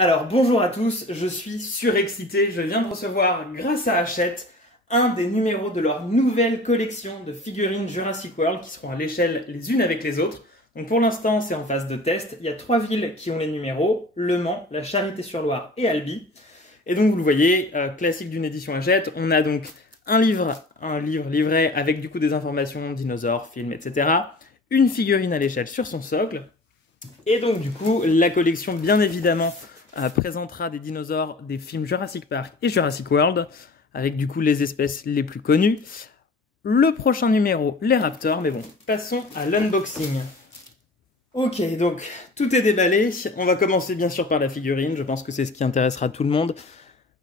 Alors bonjour à tous, je suis surexcité, je viens de recevoir grâce à Hachette un des numéros de leur nouvelle collection de figurines Jurassic World qui seront à l'échelle les unes avec les autres. Donc pour l'instant c'est en phase de test, il y a 3 villes qui ont les numéros, Le Mans, La Charité-sur-Loire et Albi. Et donc vous le voyez, classique d'une édition Hachette, on a donc un livre livré avec du coup des informations, dinosaures, films, etc. Une figurine à l'échelle sur son socle. Et donc du coup la collection bien évidemment présentera des dinosaures des films Jurassic Park et Jurassic World, avec du coup les espèces les plus connues. Le prochain numéro, les raptors, mais bon, passons à l'unboxing. Ok, donc tout est déballé. On va commencer bien sûr par la figurine, je pense que c'est ce qui intéressera tout le monde.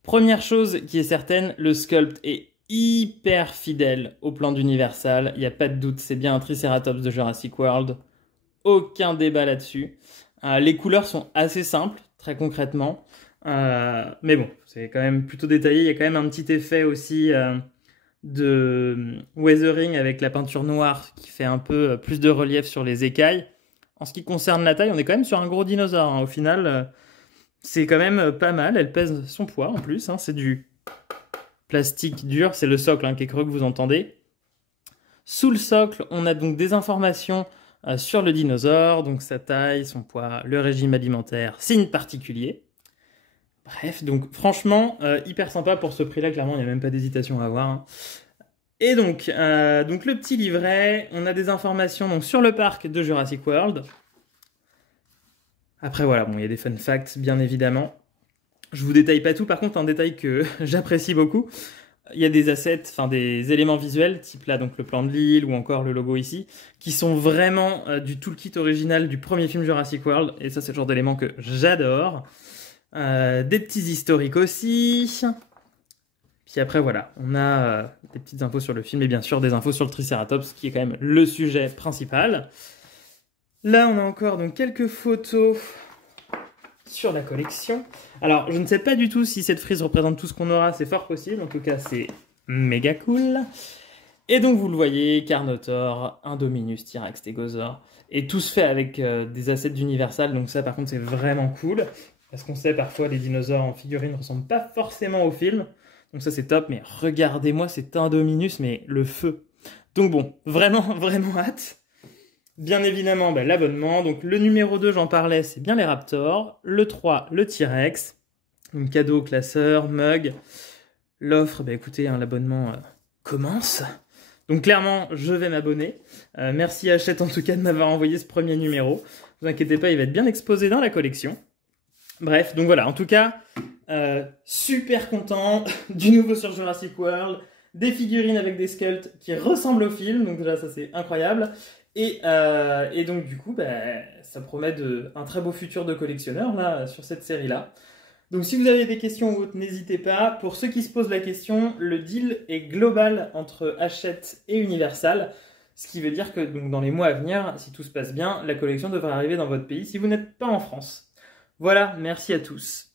Première chose qui est certaine, le sculpt est hyper fidèle au plan d'Universal, il n'y a pas de doute, c'est bien un Triceratops de Jurassic World. Aucun débat là-dessus. Les couleurs sont assez simples, très concrètement. Mais bon, c'est quand même plutôt détaillé. Il y a quand même un petit effet aussi de weathering avec la peinture noire qui fait un peu plus de relief sur les écailles. En ce qui concerne la taille, on est quand même sur un gros dinosaure. Au final, c'est quand même pas mal. Elle pèse son poids en plus. C'est du plastique dur. C'est le socle qui est creux que vous entendez. Sous le socle, on a donc des informations sur le dinosaure, donc sa taille, son poids, le régime alimentaire, signes particuliers. Bref, donc franchement, hyper sympa pour ce prix-là, clairement, il n'y a même pas d'hésitation à avoir. Et donc le petit livret, on a des informations donc, sur le parc de Jurassic World. Après voilà, bon, il y a des fun facts, bien évidemment. Je vous détaille pas tout, par contre, un détail que j'apprécie beaucoup, il y a des assets, enfin des éléments visuels, type là donc le plan de l'île ou encore le logo ici, qui sont vraiment du toolkit original du premier film Jurassic World, et ça c'est le genre d'éléments que j'adore. Des petits historiques aussi. Puis après voilà, on a des petites infos sur le film et bien sûr des infos sur le Triceratops, qui est quand même le sujet principal. Là on a encore donc quelques photos sur la collection. Alors, je ne sais pas du tout si cette frise représente tout ce qu'on aura, c'est fort possible. En tout cas, c'est méga cool. Et donc, vous le voyez, Carnotaur, Indominus, T-Rex, Stégosaure. Et tout se fait avec des assets d'Universal. Donc ça, par contre, c'est vraiment cool. Parce qu'on sait, parfois, les dinosaures en figurine ne ressemblent pas forcément au film. Donc ça, c'est top. Mais regardez-moi cet Indominus, mais le feu. Donc bon, vraiment, vraiment hâte. Bien évidemment, l'abonnement. Donc le numéro 2, j'en parlais, c'est bien les Raptors. Le 3, le T-Rex. Donc cadeau, classeur, mug. L'offre, écoutez, l'abonnement commence. Donc clairement, je vais m'abonner. Merci Hachette en tout cas de m'avoir envoyé ce premier numéro. Ne vous inquiétez pas, il va être bien exposé dans la collection. Bref, donc voilà, en tout cas, super content du nouveau sur Jurassic World. Des figurines avec des sculpts qui ressemblent au film. Donc déjà, ça c'est incroyable. Et donc du coup, ça promet un très beau futur de collectionneur là, sur cette série-là. Donc si vous avez des questions ou autres, n'hésitez pas. Pour ceux qui se posent la question, le deal est global entre Hachette et Universal. Ce qui veut dire que donc, dans les mois à venir, si tout se passe bien, la collection devrait arriver dans votre pays si vous n'êtes pas en France. Voilà, merci à tous.